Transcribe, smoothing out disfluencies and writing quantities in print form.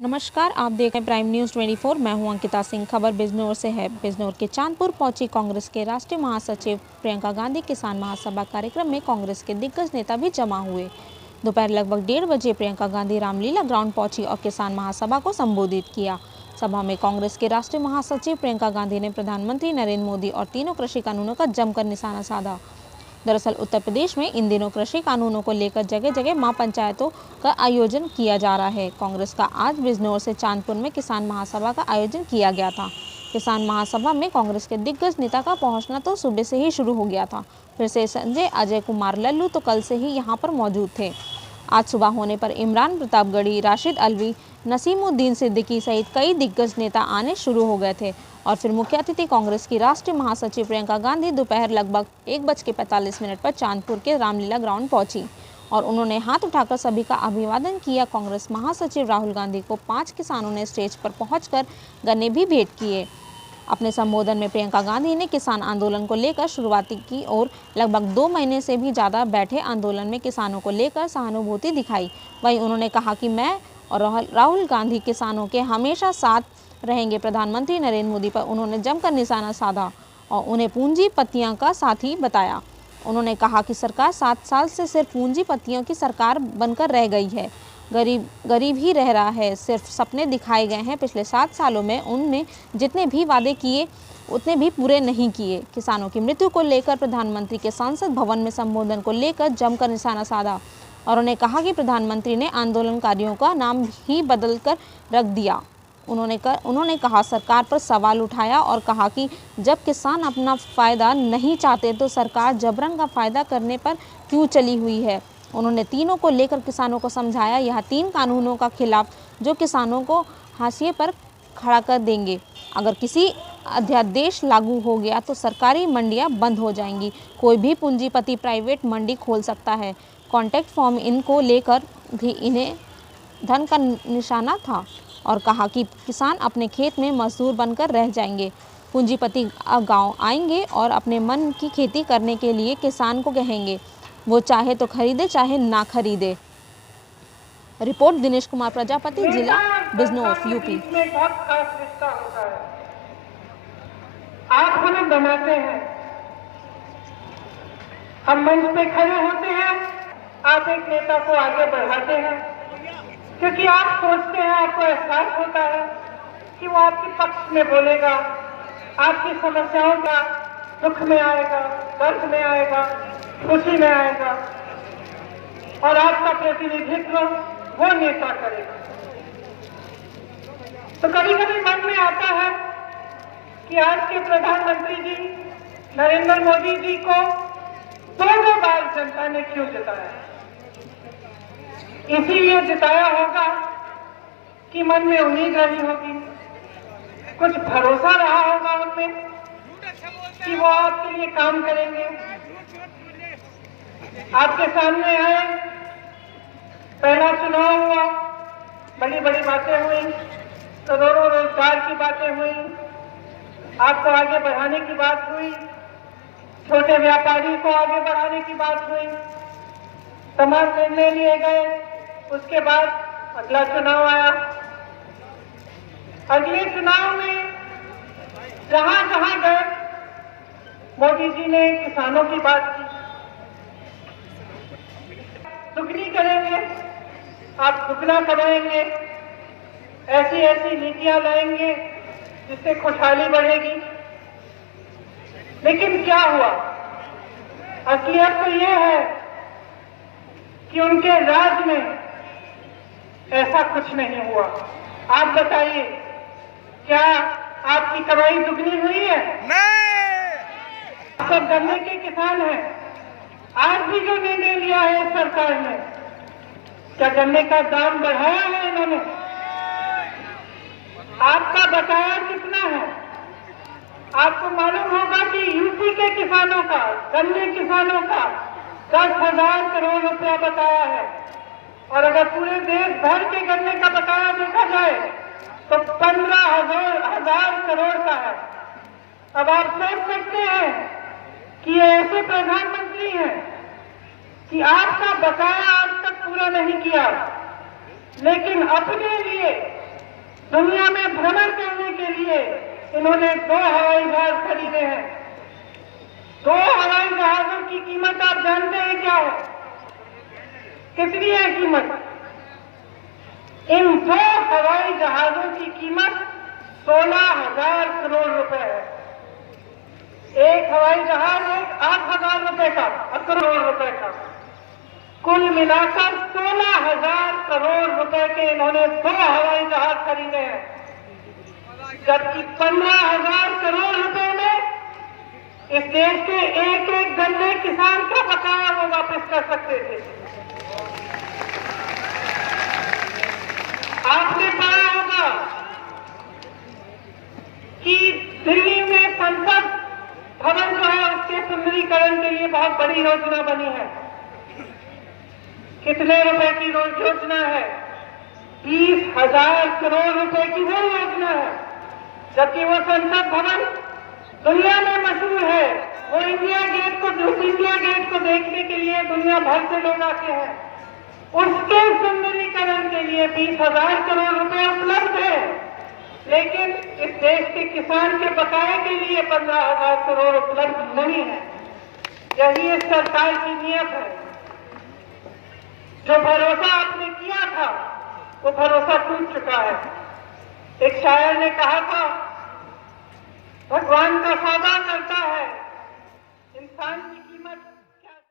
नमस्कार, आप देख रहे हैं प्राइम न्यूज़ 24। मैं हूं अंकिता सिंह। खबर बिजनौर से है। बिजनौर के चांदपुर पहुंची कांग्रेस के राष्ट्रीय महासचिव प्रियंका गांधी। किसान महासभा कार्यक्रम में कांग्रेस के दिग्गज नेता भी जमा हुए। दोपहर लगभग 1:30 बजे प्रियंका गांधी रामलीला ग्राउंड पहुंची और किसान महासभा को संबोधित किया। सभा में कांग्रेस के राष्ट्रीय महासचिव प्रियंका गांधी ने प्रधानमंत्री नरेंद्र मोदी और तीनों कृषि कानूनों का जमकर निशाना साधा। दरअसल उत्तर प्रदेश में इन दिनों कृषि कानूनों को लेकर जगह जगह महापंचायतों का आयोजन किया जा रहा है। कांग्रेस का आज बिजनौर से चांदपुर में किसान महासभा का आयोजन किया गया था। किसान महासभा में कांग्रेस के दिग्गज नेता का पहुंचना तो सुबह से ही शुरू हो गया था। फिर से संजय अजय कुमार लल्लू तो कल से ही यहां पर मौजूद थे। आज सुबह होने पर इमरान प्रतापगढ़ी, राशिद अलवी, नसीमुद्दीन सिद्दीकी सहित कई दिग्गज नेता आने शुरू हो गए थे और फिर मुख्य अतिथि कांग्रेस की राष्ट्रीय महासचिव प्रियंका गांधी दोपहर लगभग 1:45 पर चांदपुर के रामलीला ग्राउंड पहुंची और उन्होंने हाथ उठाकर सभी का अभिवादन किया। कांग्रेस महासचिव राहुल गांधी को 5 किसानों ने स्टेज पर पहुंचकर गन्ने भी भेंट किए। अपने संबोधन में प्रियंका गांधी ने किसान आंदोलन को लेकर शुरुआती की और लगभग 2 महीने से भी ज़्यादा बैठे आंदोलन में किसानों को लेकर सहानुभूति दिखाई। वहीं उन्होंने कहा कि मैं और राहुल गांधी किसानों के हमेशा साथ रहेंगे। प्रधानमंत्री नरेंद्र मोदी पर उन्होंने जमकर निशाना साधा और उन्हें पूंजीपतियों का साथी बताया। उन्होंने कहा कि सरकार 7 साल से सिर्फ पूंजीपतियों की सरकार बनकर रह गई है। गरीब ही रह रहा है। सिर्फ सपने दिखाए गए हैं। पिछले 7 सालों में उनने जितने भी वादे किए उतने भी पूरे नहीं किए। किसानों की मृत्यु को लेकर प्रधानमंत्री के संसद भवन में संबोधन को लेकर जमकर निशाना साधा और उन्हें कहा कि प्रधानमंत्री ने आंदोलनकारियों का नाम ही बदल कर रख दिया। उन्होंने कहा सरकार पर सवाल उठाया और कहा कि जब किसान अपना फ़ायदा नहीं चाहते तो सरकार जबरन का फ़ायदा करने पर क्यों चली हुई है। उन्होंने तीनों को लेकर किसानों को समझाया। यह 3 कानूनों का खिलाफ जो किसानों को हाशिए पर खड़ा कर देंगे। अगर किसी अध्यादेश लागू हो गया तो सरकारी मंडियां बंद हो जाएंगी। कोई भी पूंजीपति प्राइवेट मंडी खोल सकता है। कॉन्ट्रैक्ट फॉर्म इनको लेकर भी इन्हें धन का निशाना था और कहा कि किसान अपने खेत में मजदूर बनकर रह जाएंगे। पूंजीपति गांव आएंगे और अपने मन की खेती करने के लिए किसान को कहेंगे। वो चाहे तो खरीदे चाहे ना खरीदे। रिपोर्ट दिनेश कुमार प्रजापति, जिला बिजनौर, यूपी। बहुत खास रिश्ता होता है। आप हमें बनाते हैं, हम मंच पे खड़े होते हैं, आप एक नेता को आगे बढ़ाते हैं क्योंकि आप सोचते हैं, आपको एहसास होता है कि वो आपके पक्ष में बोलेगा, आपकी समस्याओं का दुख में आएगा, दर्द में आएगा, खुशी में आएगा और आपका प्रतिनिधित्व वो नेता करेगा। तो कभी कभी मन में आता है कि आज के प्रधानमंत्री जी नरेंद्र मोदी जी को 2 बार जनता ने क्यों जिताया। इसीलिए जिताया होगा कि मन में उम्मीद रही होगी, कुछ भरोसा रहा होगा उनमें कि वो आपके लिए काम करेंगे। आपके सामने आए, पहला चुनाव हुआ, बड़ी बड़ी बातें हुई, करोड़ों रोजगार की बातें हुई, आपको आगे बढ़ाने की बात हुई, छोटे व्यापारी को आगे बढ़ाने की बात हुई, तमाम निर्णय लिए गए। उसके बाद अगला चुनाव आया। अगले चुनाव में जहां जहां गए मोदी जी ने किसानों की बात की। दुगनी करेंगे, आप दुगना कराएंगे, ऐसी ऐसी नीतियां लाएंगे जिससे खुशहाली बढ़ेगी। लेकिन क्या हुआ? असलियत तो यह है कि उनके राज में ऐसा कुछ नहीं हुआ। आप बताइए, क्या आपकी कमाई दुगनी हुई है? नहीं। सब गन्ने के किसान हैं। आज भी जो निर्णय लिया है सरकार ने, क्या गन्ने का दाम बढ़ाया है इन्होंने? आपका बकाया कितना है? आपको मालूम होगा कि यूपी के किसानों का, गन्ने किसानों का 10,000 करोड़ रुपया बकाया है और अगर पूरे देश भर के गन्ने का बकाया देखा जाए तो 15,000 करोड़ का है। अब आप सोच सकते हैं कि ये ऐसे प्रधानमंत्री हैं कि आपका बकाया आज तक पूरा नहीं किया, लेकिन अपने लिए दुनिया में भ्रमण करने के लिए इन्होंने 2 हवाई जहाज खरीदे हैं। 2 हवाई जहाजों की कीमत आप जानते हैं क्या है? कितनी है कीमत? इन 2 हवाई जहाजों की कीमत 16,000 करोड़ रुपए है। एक हवाई जहाज 8,000 रुपए का, करोड़ रुपए का, कुल मिलाकर 16,000 करोड़ रुपए के इन्होंने 2 हवाई जहाज खरीदे हैं, जबकि 15,000 करोड़ रुपए में इस देश के एक गन्ने किसान का बकाया वो वापस कर सकते थे। आपने पढ़ा होगा कि दिल्ली में संसद भवन जो है उसके सुंदरीकरण के लिए बहुत बड़ी योजना बनी है। कितने रुपए की योजना है? 20,000 करोड़ रुपए की वो योजना है, जबकि वो संसद भवन दुनिया में मशहूर है। वो इंडिया गेट को देखने के लिए दुनिया भर से लोग आते हैं। उसके सुंदरीकरण के लिए 20,000 करोड़ रुपए उपलब्ध है, लेकिन इस देश के किसान के बकाये के लिए 15,000 करोड़ उपलब्ध नहीं है। यही इस सरकार की नीयत है। जो भरोसा आपने किया था वो भरोसा टूट चुका है। एक शायर ने कहा था, भगवान का सौदा करता है, इंसान की